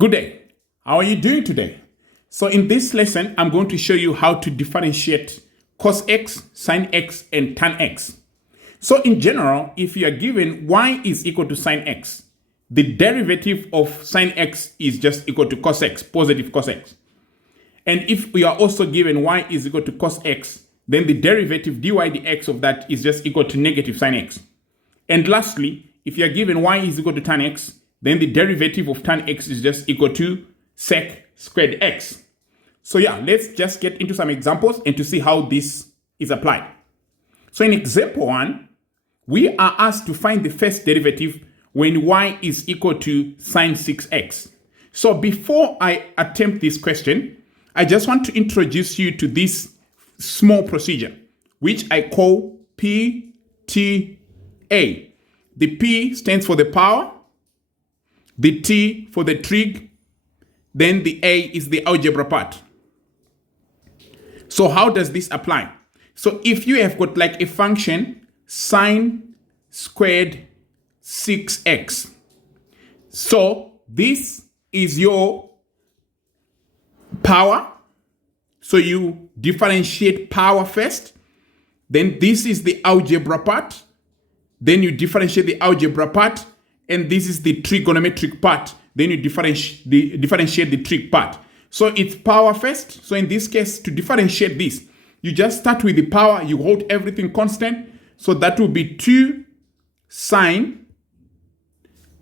Good day. How are you doing today? So in this lesson, I'm going to show you how to differentiate cos x, sin x, and tan x. So in general, if you are given y is equal to sin x, the derivative of sin x is just equal to cos x, positive cos x. And if we are also given y is equal to cos x, then the derivative dy dx of that is just equal to negative sin x. And lastly, if you are given y is equal to tan x, then the derivative of tan x is just equal to sec squared x. So yeah, let's just get into some examples and to see how this is applied. So in example 1, we are asked to find the first derivative when y is equal to sine 6x. So before I attempt this question, I just want to introduce you to this small procedure, which I call PTA. The P stands for the power, the T for the trig, then the A is the algebra part. So how does this apply? So if you have got like a function sine squared 6x, so this is your power. So you differentiate power first, then this is the algebra part, then you differentiate the algebra part, and this is the trigonometric part. Then you differentiate the trig part. So it's power first. So in this case, to differentiate this, you just start with the power, you hold everything constant. So that will be 2 sine,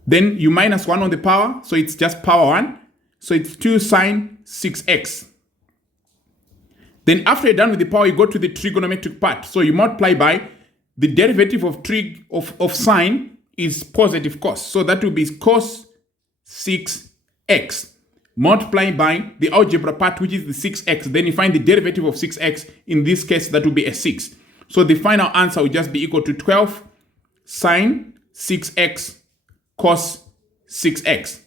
then you minus 1 on the power, so it's just power 1. So it's 2 sine 6x. Then after you're done with the power, you go to the trigonometric part. So you multiply by the derivative of trig of sine is positive cos. So that will be cos 6x multiplied by the algebra part, which is the 6x. Then you find the derivative of 6x. In this case, that will be a 6. So the final answer will just be equal to 12 sine 6x cos 6x.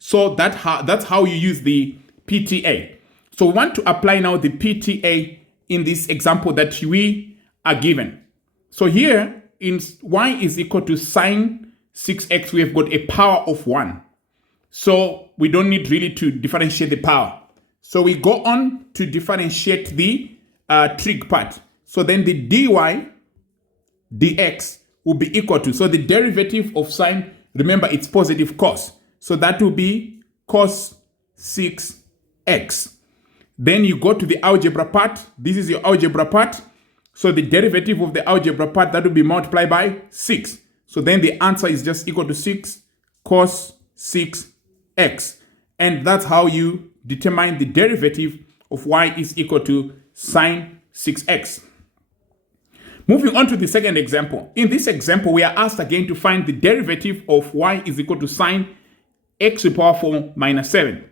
So that's how you use the PTA. So we want to apply now the PTA in this example that we are given. So here, in y is equal to sine 6x, we have got a power of 1. So we don't need really to differentiate the power. So we go on to differentiate the trig part. So then the dy dx will be equal to, so the derivative of sine, remember it's positive cos. So that will be cos 6x. Then you go to the algebra part. This is your algebra part. So the derivative of the algebra part, that will be multiplied by 6. So then the answer is just equal to 6 cos 6x. And that's how you determine the derivative of y is equal to sine 6x. Moving on to the second example. In this example, we are asked again to find the derivative of y is equal to sine x to the power 4 minus 7.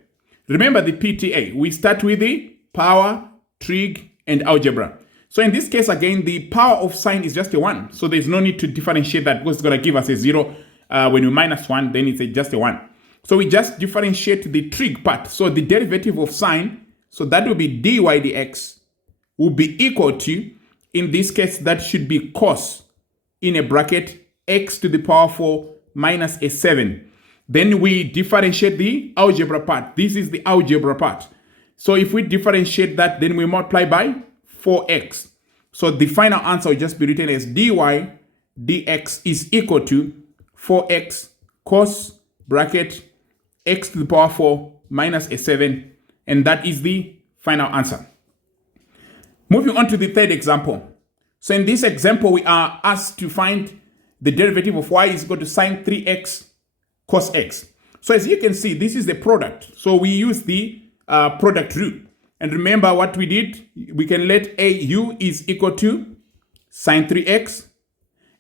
Remember the PTA. We start with the power, trig, and algebra. So in this case, again, the power of sine is just a 1. So there's no need to differentiate that because it's going to give us a 0. When we minus 1, then it's just a 1. So we just differentiate the trig part. So the derivative of sine, so that will be dy dx, will be equal to, in this case, that should be cos, in a bracket, x to the power 4 minus a 7. Then we differentiate the algebra part. This is the algebra part. So if we differentiate that, then we multiply by 4x. So the final answer will just be written as dy dx is equal to 4x cos bracket x to the power 4 minus a 7. And that is the final answer. Moving on to the third example. So in this example, we are asked to find the derivative of y is equal to sine 3x cos x. So as you can see, this is the product. So we use the product rule. And remember what we did, we can let AU is equal to sine 3x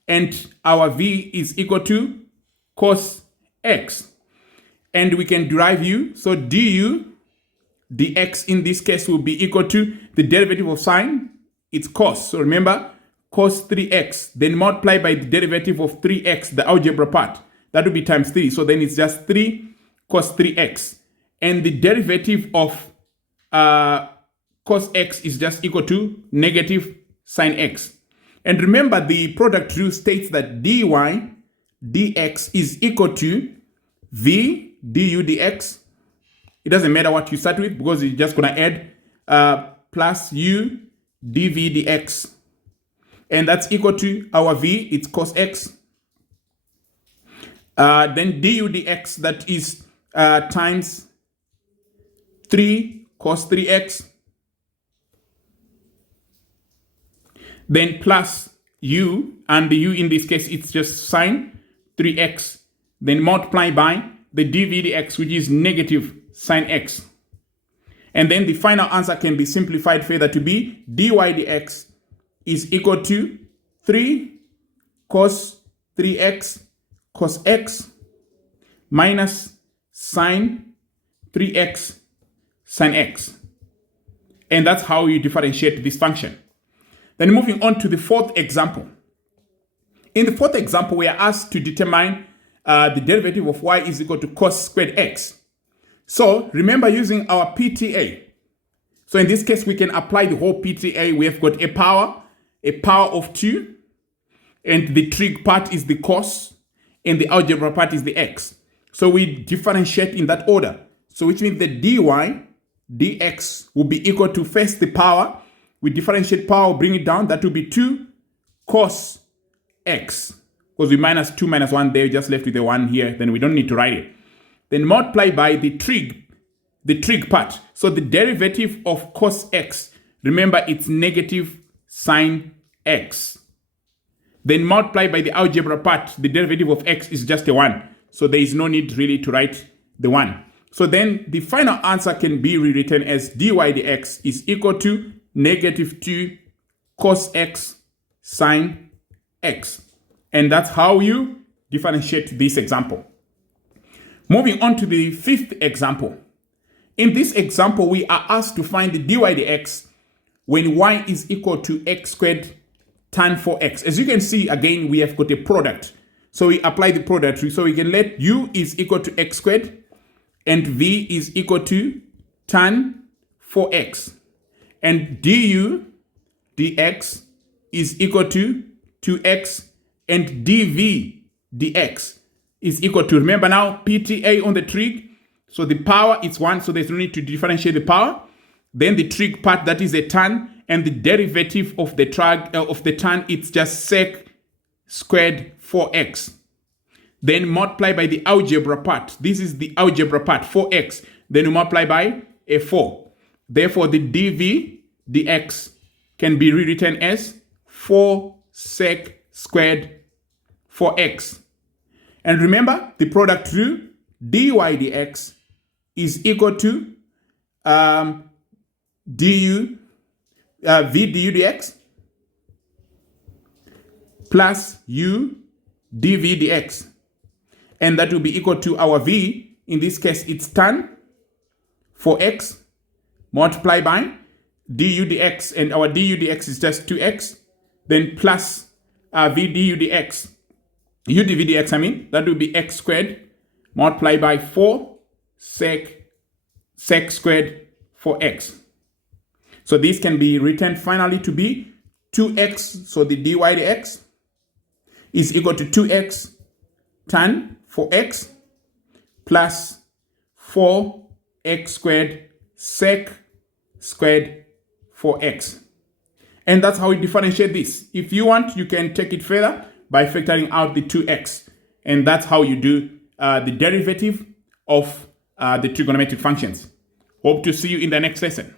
and our V is equal to cos x. And we can derive U. So du dx in this case will be equal to the derivative of sine, it's cos. So remember, cos 3x, then multiply by the derivative of 3x, the algebra part. That will be times 3. So then it's just 3 cos 3x. And the derivative of cos x is just equal to negative sine x. And remember, the product rule states that dy dx is equal to v du dx It doesn't matter what you start with because you're just going to add plus u dv dx. And that's equal to our v, it's cos x. Then du dx, that is times 3 cos 3x. Then plus u, and the u in this case, it's just sine 3x. Then multiply by the dv dx, which is negative sine x. And then the final answer can be simplified further to be dy dx is equal to 3 cos 3x cos x minus sine 3x sine x. And that's how you differentiate this function. Then moving on to the fourth example. In the fourth example, we are asked to determine the derivative of y is equal to cos squared x. So remember using our PTA. So in this case, we can apply the whole PTA. We have got a power of 2, and the trig part is the cos, and the algebra part is the x. So we differentiate in that order. So which means the dy dx will be equal to first the power. We differentiate power, bring it down. That will be 2 cos x. Because we minus 2 minus 1 there, just left with the 1 here. Then we don't need to write it. Then multiply by the trig part. So the derivative of cos x, remember it's negative sine x. Then multiply by the algebra part. The derivative of x is just a 1. So there is no need really to write the 1. So then the final answer can be rewritten as dy dx is equal to negative 2 cos x sine x. And that's how you differentiate this example. Moving on to the fifth example. In this example, we are asked to find the dy dx when y is equal to x squared tan 4x. As you can see, again, we have got a product. So we apply the product. So we can let u is equal to x squared and v is equal to tan 4x. And du dx is equal to 2x and dv dx is equal to, remember now, PTA on the trig. So the power is 1, so there's no need to differentiate the power. Then the trig part, that is a tan, and the derivative of the tan, it's just sec squared 4x. Then multiply by the algebra part. This is the algebra part, 4x. Then you multiply by a 4. Therefore, the dv dx can be rewritten as 4 sec squared 4x. And remember, the product through dy dx is equal to v du dx plus u dv dx. And that will be equal to our v. In this case, it's tan 4x multiply by du dx. And our du dx is just 2x. Then plus v du dx. U dv dx, I mean, that will be x squared multiplied by 4 sec squared 4x. So this can be written finally to be 2x. So the dy dx is equal to 2x tan 4x plus 4x squared sec squared 4x. And that's how we differentiate this. If you want, you can take it further by factoring out the 2x. And that's how you do the derivative of the trigonometric functions. Hope to see you in the next lesson.